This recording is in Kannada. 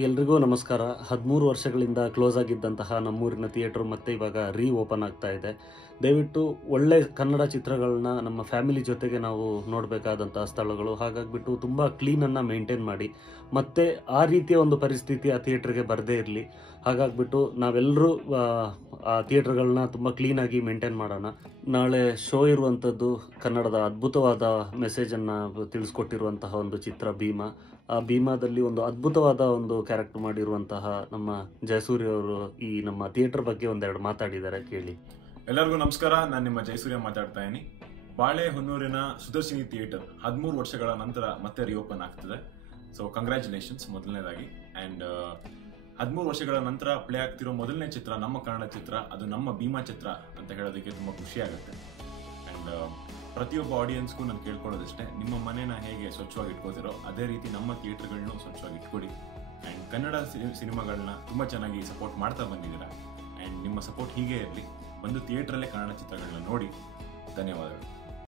ಎಲ್ರಿಗೂ ನಮಸ್ಕಾರ. 13 ವರ್ಷಗಳಿಂದ ಕ್ಲೋಸ್ ಆಗಿದ್ದಂತಹ ನಮ್ಮೂರಿನ ಥಿಯೇಟರ್ ಮತ್ತೆ ಇವಾಗ ಓಪನ್ ಆಗ್ತಾ ಇದೆ. ದಯವಿಟ್ಟು ಒಳ್ಳೆ ಕನ್ನಡ ಚಿತ್ರಗಳನ್ನ ನಮ್ಮ ಫ್ಯಾಮಿಲಿ ಜೊತೆಗೆ ನಾವು ನೋಡಬೇಕಾದಂತಹ ಸ್ಥಳಗಳು. ಹಾಗಾಗ್ಬಿಟ್ಟು ತುಂಬ ಕ್ಲೀನನ್ನು ಮೇಂಟೈನ್ ಮಾಡಿ, ಮತ್ತೆ ಆ ರೀತಿಯ ಒಂದು ಪರಿಸ್ಥಿತಿ ಆ ಥಿಯೇಟ್ರಿಗೆ ಬರದೇ ಇರಲಿ. ಹಾಗಾಗ್ಬಿಟ್ಟು ನಾವೆಲ್ಲರೂ ಆ ಥಿಯೇಟರ್ಗಳನ್ನ ತುಂಬ ಕ್ಲೀನಾಗಿ ಮೇಂಟೈನ್ ಮಾಡೋಣ. ನಾಳೆ ಶೋ ಇರುವಂಥದ್ದು ಕನ್ನಡದ ಅದ್ಭುತವಾದ ಮೆಸೇಜನ್ನು ತಿಳಿಸ್ಕೊಟ್ಟಿರುವಂತಹ ಒಂದು ಚಿತ್ರ ಭೀಮಾ. ಆ ಭೀಮಾದಲ್ಲಿ ಒಂದು ಅದ್ಭುತವಾದ ಒಂದು ಕ್ಯಾರೆಕ್ಟರ್ ಮಾಡಿರುವಂತಹ ನಮ್ಮ ಜಯಸೂರ್ಯ ಅವರು ಈ ನಮ್ಮ ಥಿಯೇಟರ್ ಬಗ್ಗೆ ಒಂದೆರಡು ಮಾತಾಡಿದ್ದಾರೆ, ಕೇಳಿ. ಎಲ್ಲರಿಗೂ ನಮಸ್ಕಾರ. ನಾನು ನಿಮ್ಮ ಜಯಸೂರ್ಯ ಮಾತಾಡ್ತಾ ಇದ್ದೀನಿ. ಬಾಳೆಹೊನ್ನೂರಿನ ಸುದರ್ಶಿನಿ ಥಿಯೇಟರ್ 13 ವರ್ಷಗಳ ನಂತರ ಮತ್ತೆ ರಿಓಪನ್ ಆಗ್ತದೆ. ಸೊ ಕಂಗ್ರ್ಯಾಚುಲೇಷನ್ಸ್ ಮೊದಲನೇದಾಗಿ. ಆ್ಯಂಡ್ 13 ವರ್ಷಗಳ ನಂತರ ಪ್ಲೇ ಆಗ್ತಿರೋ ಮೊದಲನೇ ಚಿತ್ರ ನಮ್ಮ ಕನ್ನಡ ಚಿತ್ರ, ಅದು ನಮ್ಮ ಭೀಮಾ ಚಿತ್ರ ಅಂತ ಹೇಳೋದಕ್ಕೆ ತುಂಬ ಖುಷಿ ಆಗುತ್ತೆ. ಆ್ಯಂಡ್ ಪ್ರತಿಯೊಬ್ಬ ಆಡಿಯನ್ಸ್ಗೂ ನಾನು ಕೇಳ್ಕೊಳ್ಳೋದಷ್ಟೇ, ನಿಮ್ಮ ಮನೇನ ಹೇಗೆ ಸ್ವಚ್ಛವಾಗಿ ಇಟ್ಕೋತಿರೋ ಅದೇ ರೀತಿ ನಮ್ಮ ಥಿಯೇಟರ್ಗಳನ್ನೂ ಸ್ವಚ್ಛವಾಗಿ ಇಟ್ಕೊಡಿ. ಆ್ಯಂಡ್ ಕನ್ನಡ ಸಿನಿಮಾಗಳನ್ನ ತುಂಬ ಚೆನ್ನಾಗಿ ಸಪೋರ್ಟ್ ಮಾಡ್ತಾ ಬಂದಿದ್ದೀರಾ. ಆ್ಯಂಡ್ ನಿಮ್ಮ ಸಪೋರ್ಟ್ ಹೀಗೆ ಇರಲಿ. ಒಂದು ಥಿಯೇಟ್ರಲ್ಲೇ ಕನ್ನಡ ಚಿತ್ರಗಳನ್ನ ನೋಡಿ. ಧನ್ಯವಾದಗಳು.